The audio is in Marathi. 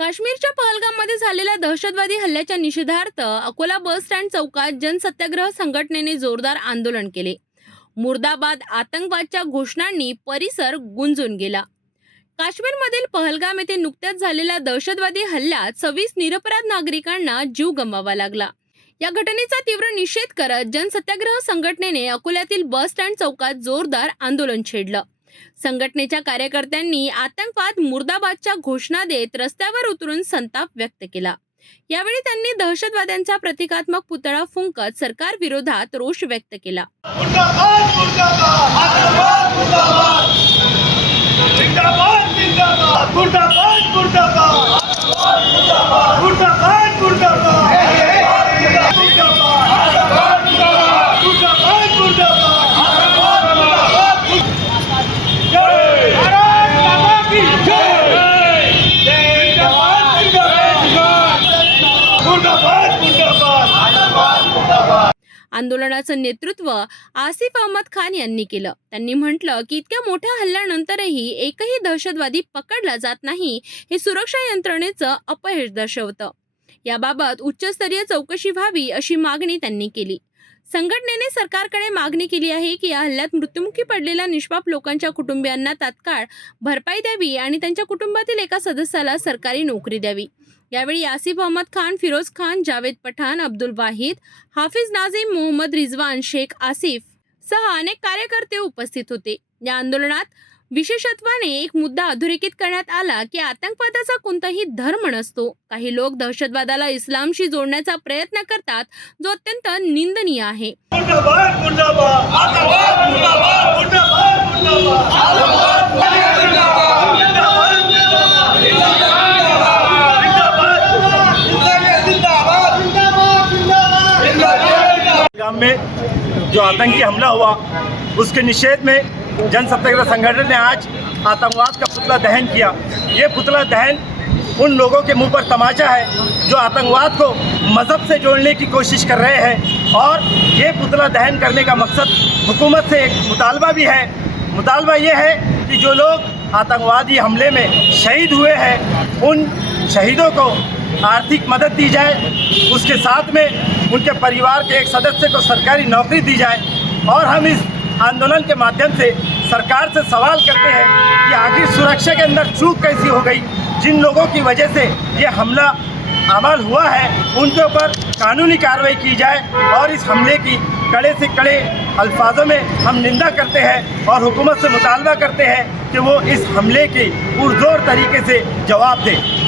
काश्मीरच्या पहलगाममध्ये झालेल्या दहशतवादी हल्ल्याच्या निषेधार्थ अकोला बस स्टँड चौकात जनसत्याग्रह संघटनेने जोरदार आंदोलन केले. मुर्दाबाद आतंकवादच्या घोषणांनी परिसर गुंजून गेला. काश्मीरमधील पहलगाम येथे नुकत्याच झालेल्या दहशतवादी हल्ल्यात 26 निरपराध नागरिकांना जीव गमवावा लागला. या घटनेचा तीव्र निषेध करत जनसत्याग्रह संघटनेने अकोल्यातील बस स्टँड चौकात जोरदार आंदोलन छेडलं. संघटनेच्या कार्यकर्त्यांनी आतंकवाद मुर्दाबादच्या घोषणा देत रस्त्यावर उतरून संताप व्यक्त केला. यावेळी त्यांनी दहशतवाद्यांचा प्रतिकात्मक पुतळा फुंकत सरकार विरोधात रोष व्यक्त केला. मुर्दाबाद मुर्दाबाद मुर्दाबाद जिंदाबाद जिंदाबाद मुर्दाबाद मुर्दाबाद मुर्दाबाद मुर्दाबाद आंदोलनाचं नेतृत्व आसिफ अहमद खान यांनी केलं. त्यांनी म्हटलं की इतक्या मोठ्या हल्ल्यानंतरही एकही दहशतवादी पकडला जात नाही, हे सुरक्षा यंत्रणेचं अपयश दर्शवतं. याबाबत उच्चस्तरीय चौकशी व्हावी अशी मागणी त्यांनी केली. संघटनेने सरकारकडे मागणी केली आहे की या हल्ल्यात मृत्युमुखी पडलेल्या निष्पाप लोकांच्या कुटुंबियांना तात्काळ भरपाई द्यावी आणि त्यांच्या कुटुंबातील एका सदस्याला सरकारी नोकरी द्यावी. यावेळी आसिफ अहमद खान, फिरोज खान, जावेद पठाण, अब्दुल वाहिद, हाफिज नाझीम, मोहम्मद रिजवान, शेख आसिफ सह अनेक कार्यकर्ते उपस्थित होते. या आंदोलनात विशेषत्वाने एक मुद्दा अधोरेखित करण्यात आला की आतंकवादाचा कोणताही धर्म नसतो. काही लोक दहशतवादाला इस्लामशी जोडण्याचा प्रयत्न करतात, जो अत्यंत निंदनीय आहे. मुर्दाबाद मुर्दाबाद मुर्दाबाद मुर्दाबाद गांव में जो आतंकी हमला हुआ उसके निषेध में जन सत्याग्रह संगठन ने आज आतंकवाद का पुतला दहन किया। ये पुतला दहन उन लोगों के मुंह पर तमाचा है जो आतंकवाद को मज़हब से जोड़ने की कोशिश कर रहे हैं। और ये पुतला दहन करने का मकसद हुकूमत से एक मुतालबा भी है। मुतालबा ये है कि जो लोग आतंकवादी हमले में शहीद हुए हैं उन शहीदों को आर्थिक मदद दी जाए, उसके साथ में उनके परिवार के एक सदस्य को सरकारी नौकरी दी जाए। और हम इस आंदोलन के माध्यम से सरकार से सवाल करते हैं कि आखिर सुरक्षा के अंदर चूक कैसी हो गई। जिन लोगों की वजह से ये हमला अमल हुआ है उनके ऊपर कानूनी कार्रवाई की जाए और इस हमले की कड़े से कड़े अल्फाजों में हम निंदा करते हैं और हुकूमत से मुतालबा करते हैं कि वो इस हमले की पुरजोर तरीके से जवाब दें।